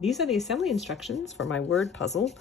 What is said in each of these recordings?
These are the assembly instructions for my word puzzle,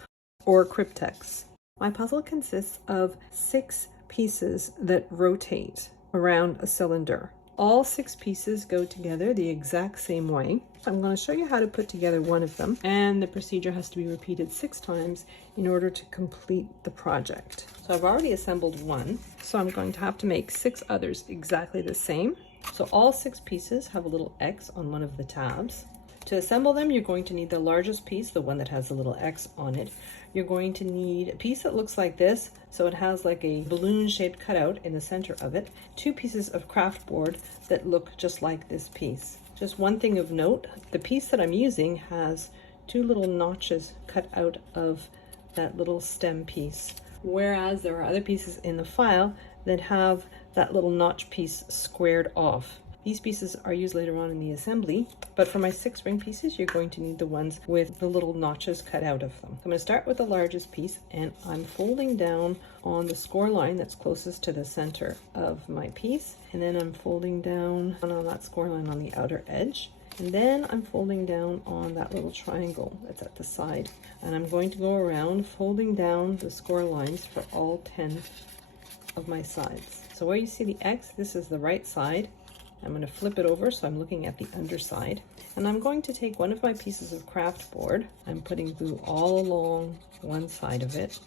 or Cryptex. My puzzle consists of 6 pieces that rotate around a cylinder. All 6 pieces go together the exact same way. I'm going to show you how to put together one of them, and the procedure has to be repeated 6 times in order to complete the project. So I've already assembled one, so I'm going to have to make 6 others exactly the same. So all 6 pieces have a little X on one of the tabs. To assemble them, you're going to need the largest piece, the one that has a little X on it. You're going to need a piece that looks like this, so it has like a balloon-shaped cutout in the center of it. 2 pieces of craft board that look just like this piece. Just one thing of note, the piece that I'm using has 2 little notches cut out of that little stem piece, whereas there are other pieces in the file that have that little notch piece squared off. These pieces are used later on in the assembly, but for my 6 ring pieces, you're going to need the ones with the little notches cut out of them. I'm going to start with the largest piece, and I'm folding down on the score line that's closest to the center of my piece, and then I'm folding down on that score line on the outer edge, and then I'm folding down on that little triangle that's at the side, and I'm going to go around folding down the score lines for all 10 of my sides. So where you see the X, this is the right side. I'm going to flip it over so I'm looking at the underside, and I'm going to take one of my pieces of craft board. I'm putting glue all along one side of it.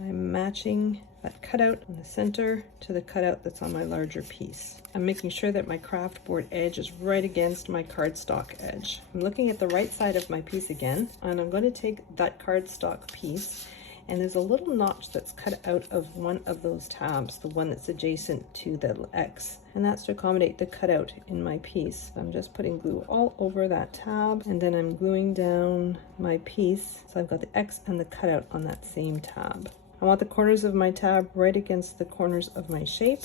I'm matching that cutout in the center to the cutout that's on my larger piece. I'm making sure that my craft board edge is right against my cardstock edge. I'm looking at the right side of my piece again, and I'm going to take that cardstock piece, and there's a little notch that's cut out of one of those tabs, the one that's adjacent to the X, and that's to accommodate the cutout in my piece. I'm just putting glue all over that tab, and then I'm gluing down my piece so I've got the X and the cutout on that same tab. I want the corners of my tab right against the corners of my shape.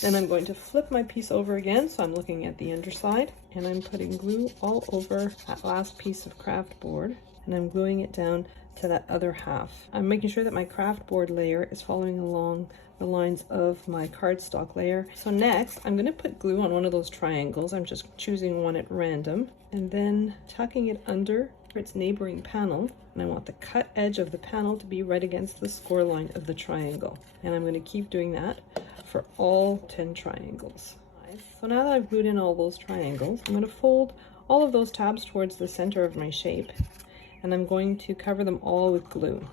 Then I'm going to flip my piece over again, so I'm looking at the underside, and I'm putting glue all over that last piece of craft board, and I'm gluing it down to that other half. I'm making sure that my craft board layer is following along the lines of my cardstock layer. So next, I'm going to put glue on one of those triangles. I'm just choosing one at random, and then tucking it under its neighboring panel. And I want the cut edge of the panel to be right against the score line of the triangle. And I'm going to keep doing that for all 10 triangles. So now that I've glued in all those triangles, I'm going to fold all of those tabs towards the center of my shape, and I'm going to cover them all with glue.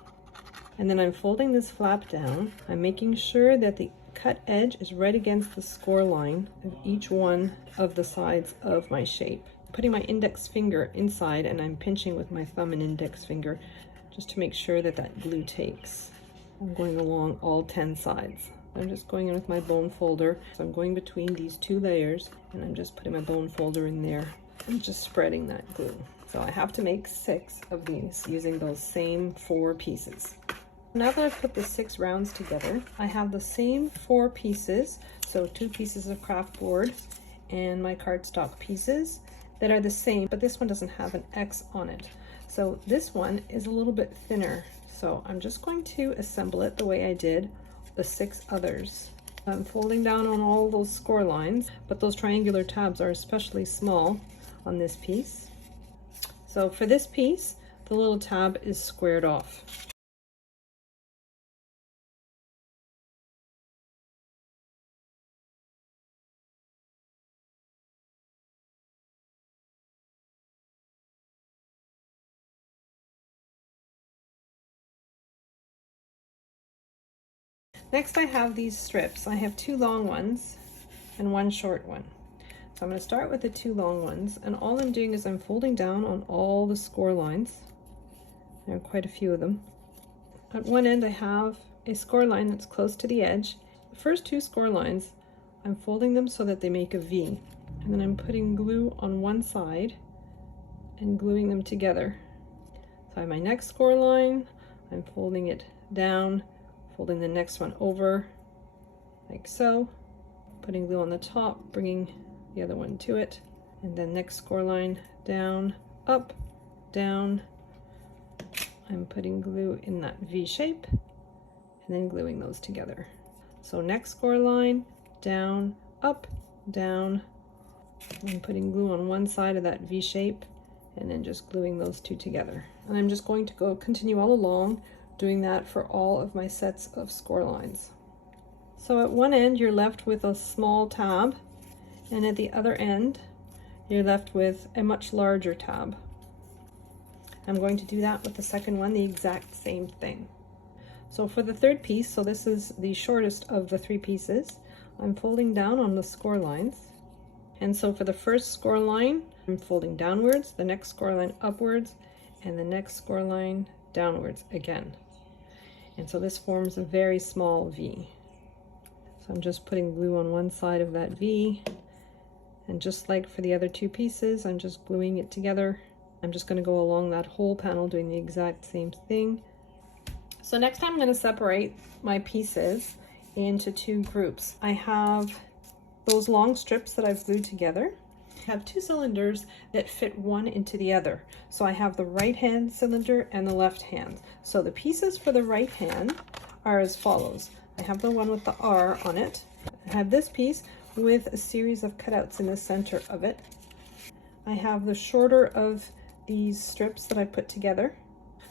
And then I'm folding this flap down. I'm making sure that the cut edge is right against the score line of each one of the sides of my shape. I'm putting my index finger inside, and I'm pinching with my thumb and index finger just to make sure that that glue takes. I'm going along all 10 sides. I'm just going in with my bone folder. So I'm going between these 2 layers, and I'm just putting my bone folder in there and just spreading that glue. So I have to make 6 of these using those same 4 pieces. Now that I've put the 6 rounds together, I have the same 4 pieces, so 2 pieces of craft board and my cardstock pieces that are the same, but this one doesn't have an X on it. So this one is a little bit thinner. So I'm just going to assemble it the way I did the 6 others. I'm folding down on all those score lines, but those triangular tabs are especially small on this piece. So for this piece, the little tab is squared off. Next I have these strips. I have 2 long ones and 1 short one. So I'm going to start with the 2 long ones, and all I'm doing is I'm folding down on all the score lines. There are quite a few of them. At one end I have a score line that's close to the edge. The first 2 score lines, I'm folding them so that they make a V, and then I'm putting glue on one side and gluing them together. So I have my next score line, I'm folding it down, folding the next one over like so, putting glue on the top, bringing the other one to it, and then next score line, down, up, down. I'm putting glue in that V shape and then gluing those together. So next score line, down, up, down. I'm putting glue on one side of that V shape and then just gluing those two together. And I'm just going to continue all along doing that for all of my sets of score lines. So at one end you're left with a small tab, and at the other end you're left with a much larger tab. I'm going to do that with the second one, the exact same thing. So for the third piece, so this is the shortest of the three pieces, I'm folding down on the score lines. And so for the first score line, I'm folding downwards, the next score line upwards, and the next score line downwards again. And so this forms a very small V. So I'm just putting glue on one side of that V, and just like for the other two pieces, I'm just gluing it together. I'm just going to go along that whole panel doing the exact same thing. So next time I'm going to separate my pieces into two groups. I have those long strips that I've glued together. I have two cylinders that fit one into the other. So I have the right hand cylinder and the left hand. So the pieces for the right hand are as follows. I have the one with the R on it. I have this piece with a series of cutouts in the center of it. I have the shorter of these strips that I put together.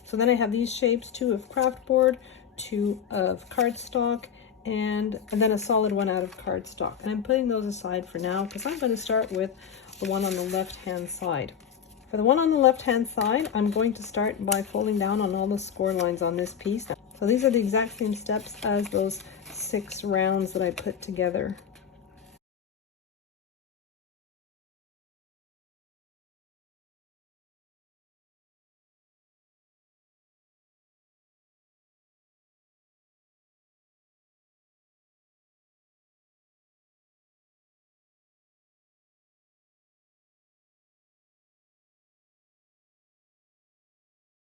So then I have these shapes, two of craft board, two of cardstock, and then a solid one out of cardstock. And I'm putting those aside for now because I'm going to start with the one on the left hand side. For the one on the left hand side, I'm going to start by folding down on all the score lines on this piece. So these are the exact same steps as those 6 rounds that I put together.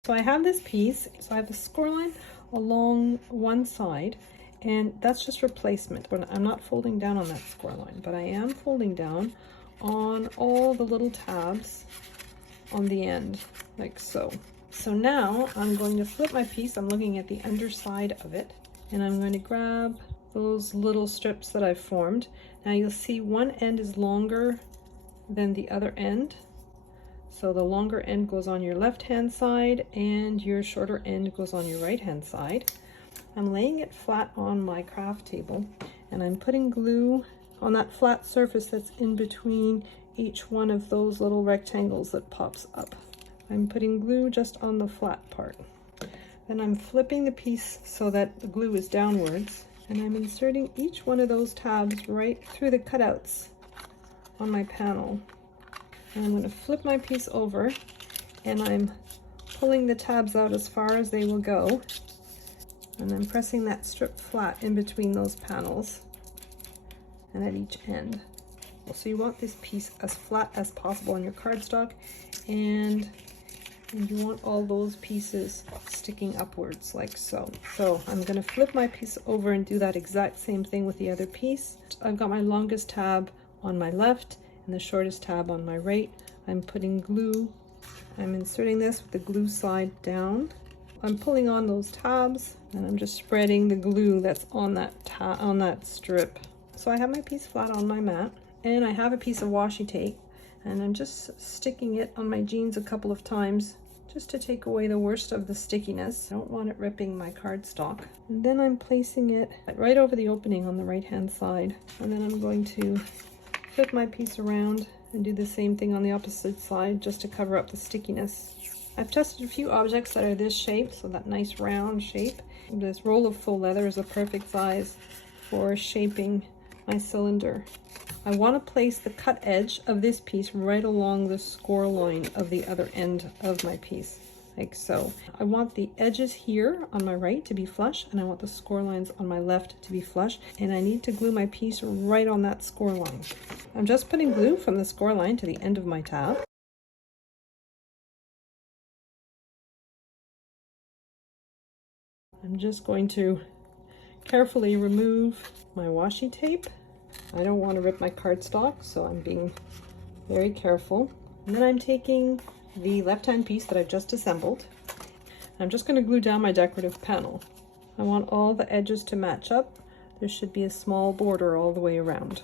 So I have this piece, so I have the score line along one side, and that's just replacement. But I'm not folding down on that score line, but I am folding down on all the little tabs on the end, like so. So now I'm going to flip my piece. I'm looking at the underside of it, and I'm going to grab those little strips that I've formed. Now you'll see one end is longer than the other end. So the longer end goes on your left hand side and your shorter end goes on your right hand side. I'm laying it flat on my craft table, and I'm putting glue on that flat surface that's in between each one of those little rectangles that pops up. I'm putting glue just on the flat part. Then I'm flipping the piece so that the glue is downwards, and I'm inserting each one of those tabs right through the cutouts on my panel. And I'm going to flip my piece over, and I'm pulling the tabs out as far as they will go, and I'm pressing that strip flat in between those panels and at each end. So you want this piece as flat as possible on your cardstock, and you want all those pieces sticking upwards like so. So I'm going to flip my piece over and do that exact same thing with the other piece. I've got my longest tab on my left and the shortest tab on my right. I'm putting glue. I'm inserting this with the glue side down. I'm pulling on those tabs, and I'm just spreading the glue that's on that strip. So I have my piece flat on my mat, and I have a piece of washi tape, and I'm just sticking it on my jeans a couple of times just to take away the worst of the stickiness. I don't want it ripping my cardstock. And then I'm placing it right over the opening on the right hand side, and then I'm going to flip my piece around and do the same thing on the opposite side just to cover up the stickiness. I've tested a few objects that are this shape, so that nice round shape. This roll of faux leather is a perfect size for shaping my cylinder. I want to place the cut edge of this piece right along the score line of the other end of my piece, like so. I want the edges here on my right to be flush, and I want the score lines on my left to be flush, and I need to glue my piece right on that score line. I'm just putting glue from the score line to the end of my tab. I'm just going to carefully remove my washi tape. I don't want to rip my cardstock, so I'm being very careful. And then I'm taking the left-hand piece that I've just assembled. I'm just going to glue down my decorative panel. I want all the edges to match up. There should be a small border all the way around.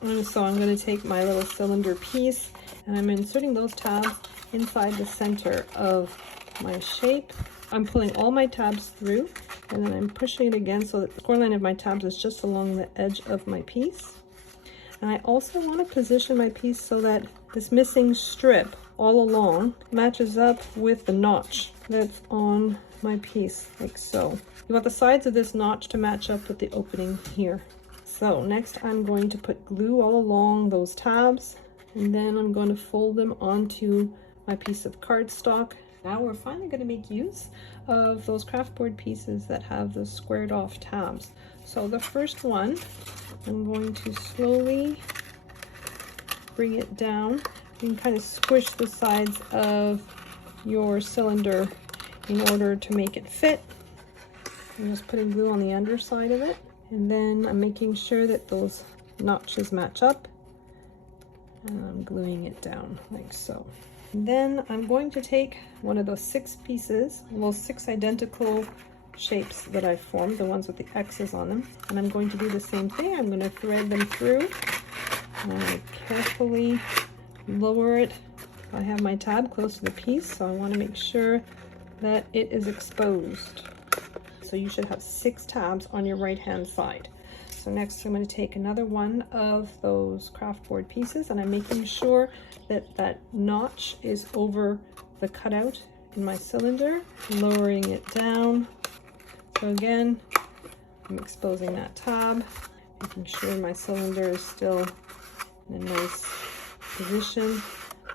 And so I'm going to take my little cylinder piece, and I'm inserting those tabs inside the center of my shape. I'm pulling all my tabs through, and then I'm pushing it again so that the core line of my tabs is just along the edge of my piece. And I also want to position my piece so that this missing strip all along matches up with the notch that's on my piece, like so. You want the sides of this notch to match up with the opening here. So next I'm going to put glue all along those tabs, and then I'm going to fold them onto my piece of cardstock. Now we're finally going to make use of those craftboard pieces that have the squared off tabs. So the first one, I'm going to slowly bring it down. You can kind of squish the sides of your cylinder in order to make it fit. I'm just putting glue on the underside of it, and then I'm making sure that those notches match up, and I'm gluing it down like so. And then I'm going to take one of those 6 pieces, those 6 identical shapes that I formed, the ones with the X's on them, and I'm going to do the same thing. I'm going to thread them through, and I carefully lower it. I have my tab close to the piece, so I want to make sure that it is exposed. So you should have 6 tabs on your right hand side. So next I'm going to take another one of those craftboard pieces, and I'm making sure that that notch is over the cutout in my cylinder, lowering it down. So again, I'm exposing that tab, making sure my cylinder is still in a nice position.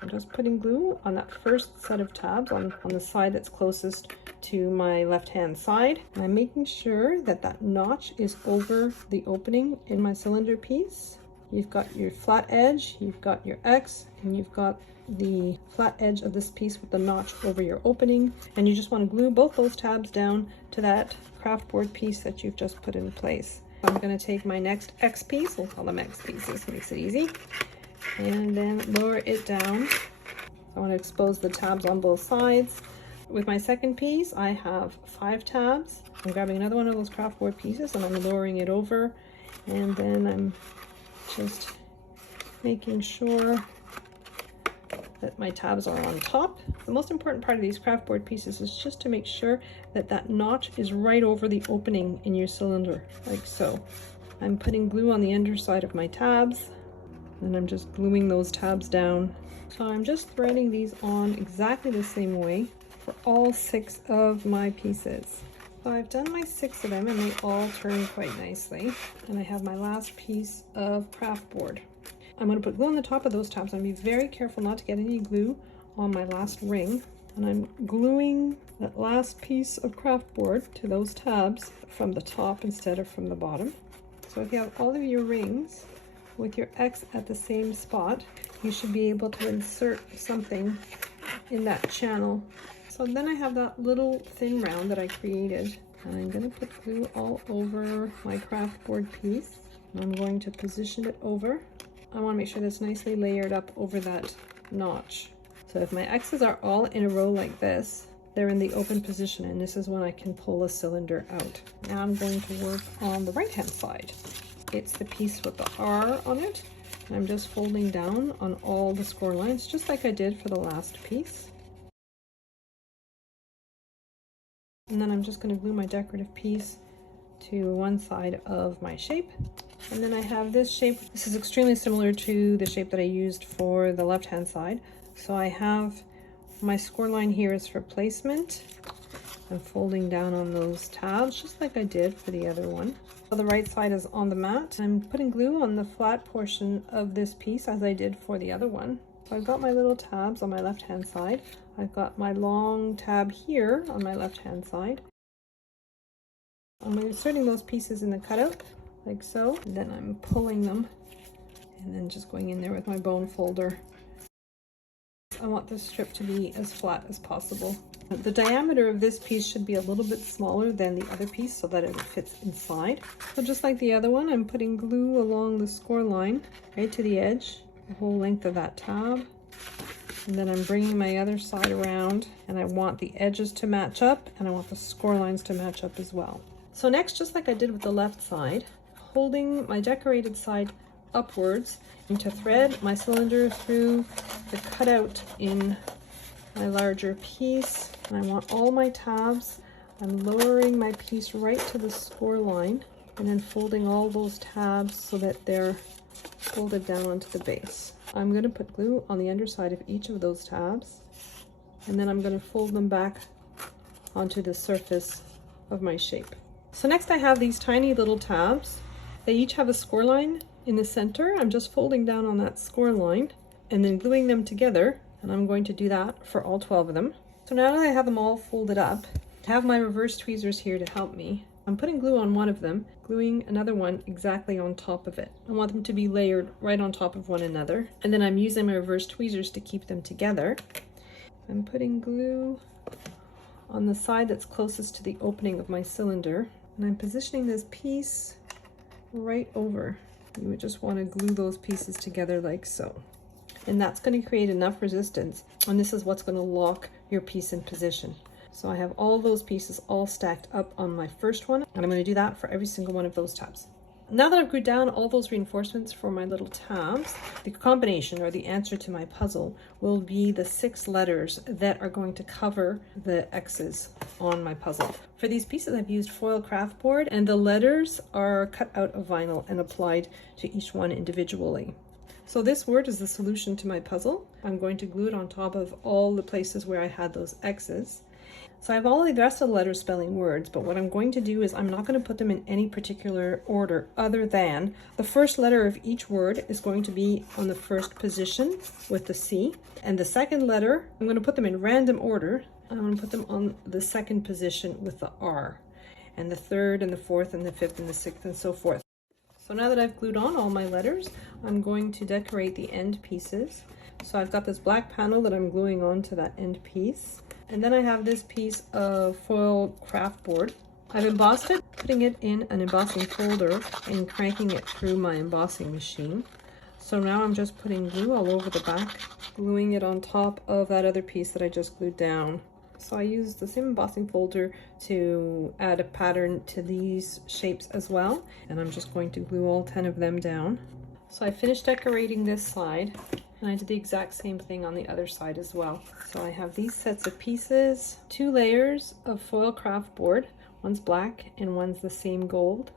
I'm just putting glue on that first set of tabs on the side that's closest to my left hand side. And I'm making sure that that notch is over the opening in my cylinder piece. You've got your flat edge, you've got your X, and you've got the flat edge of this piece with the notch over your opening. And you just want to glue both those tabs down to that craftboard piece that you've just put in place. I'm going to take my next X piece, we'll call them X pieces, makes it easy, and then lower it down. I want to expose the tabs on both sides. With my second piece, I have 5 tabs. I'm grabbing another one of those craftboard pieces and I'm lowering it over, and then I'm just making sure that my tabs are on top. The most important part of these craftboard pieces is just to make sure that that notch is right over the opening in your cylinder, like so. I'm putting glue on the underside of my tabs, and I'm just gluing those tabs down. So I'm just threading these on exactly the same way for all 6 of my pieces. So I've done my 6 of them, and they all turn quite nicely. And I have my last piece of craftboard. I'm going to put glue on the top of those tabs. I'm going to be very careful not to get any glue on my last ring. And I'm gluing that last piece of craftboard to those tabs from the top instead of from the bottom. So if you have all of your rings with your X at the same spot, you should be able to insert something in that channel. So then I have that little thin round that I created, and I'm going to put glue all over my craftboard piece. And I'm going to position it over. I want to make sure that's nicely layered up over that notch. So if my X's are all in a row like this, they're in the open position, and this is when I can pull a cylinder out. Now I'm going to work on the right hand side. It's the piece with the R on it. And I'm just folding down on all the score lines, just like I did for the last piece. And then I'm just going to glue my decorative piece to one side of my shape. And then I have this shape. This is extremely similar to the shape that I used for the left hand side. So I have my score line here is for placement. I'm folding down on those tabs just like I did for the other one. So the right side is on the mat. I'm putting glue on the flat portion of this piece as I did for the other one. So I've got my little tabs on my left hand side. I've got my long tab here on my left hand side. I'm inserting those pieces in the cutout like so. And then I'm pulling them and then just going in there with my bone folder. I want this strip to be as flat as possible. The diameter of this piece should be a little bit smaller than the other piece so that it fits inside. So just like the other one, I'm putting glue along the score line right to the edge, the whole length of that tab. And then I'm bringing my other side around, and I want the edges to match up, and I want the score lines to match up as well. So next, just like I did with the left side, holding my decorated side upwards, and to thread my cylinder through the cutout in my larger piece, and I want all my tabs. I'm lowering my piece right to the score line and then folding all those tabs so that they're folded down onto the base. I'm going to put glue on the underside of each of those tabs, and then I'm going to fold them back onto the surface of my shape. So next I have these tiny little tabs. They each have a score line in the center. I'm just folding down on that score line and then gluing them together, and I'm going to do that for all 12 of them. So now that I have them all folded up, I have my reverse tweezers here to help me. I'm putting glue on one of them, gluing another one exactly on top of it. I want them to be layered right on top of one another, and then I'm using my reverse tweezers to keep them together. I'm putting glue on the side that's closest to the opening of my cylinder, and I'm positioning this piece right over. You would just want to glue those pieces together like so. And that's going to create enough resistance, and this is what's going to lock your piece in position. So I have all those pieces all stacked up on my first one, and I'm going to do that for every single one of those tabs. Now that I've glued down all those reinforcements for my little tabs, the combination or the answer to my puzzle will be the 6 letters that are going to cover the X's on my puzzle. For these pieces I've used foil craft board, and the letters are cut out of vinyl and applied to each one individually. So this word is the solution to my puzzle. I'm going to glue it on top of all the places where I had those X's. So I have all the rest of the letters spelling words, but what I'm going to do is I'm not going to put them in any particular order other than the first letter of each word is going to be on the first position with the C, and the second letter, I'm going to put them in random order. I'm going to put them on the second position with the R, and the third and the fourth and the fifth and the sixth and so forth. So now that I've glued on all my letters, I'm going to decorate the end pieces. So I've got this black panel that I'm gluing on to that end piece. And then I have this piece of foil craft board. I've embossed it, putting it in an embossing folder and cranking it through my embossing machine. So now I'm just putting glue all over the back, gluing it on top of that other piece that I just glued down. So I use the same embossing folder to add a pattern to these shapes as well. And I'm just going to glue all 10 of them down. So I finished decorating this side, and I did the exact same thing on the other side as well. So I have these sets of pieces, 2 layers of foil craft board. One's black and one's the same gold.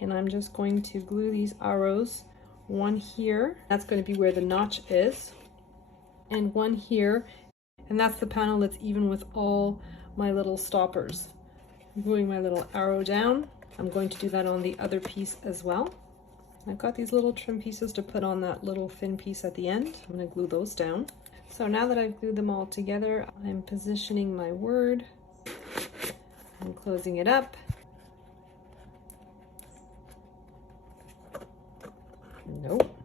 And I'm just going to glue these arrows, one here, that's going to be where the notch is, and one here, and that's the panel that's even with all my little stoppers. I'm gluing my little arrow down. I'm going to do that on the other piece as well. I've got these little trim pieces to put on that little thin piece at the end. I'm going to glue those down. So now that I've glued them all together, I'm positioning my word. I'm closing it up. Nope.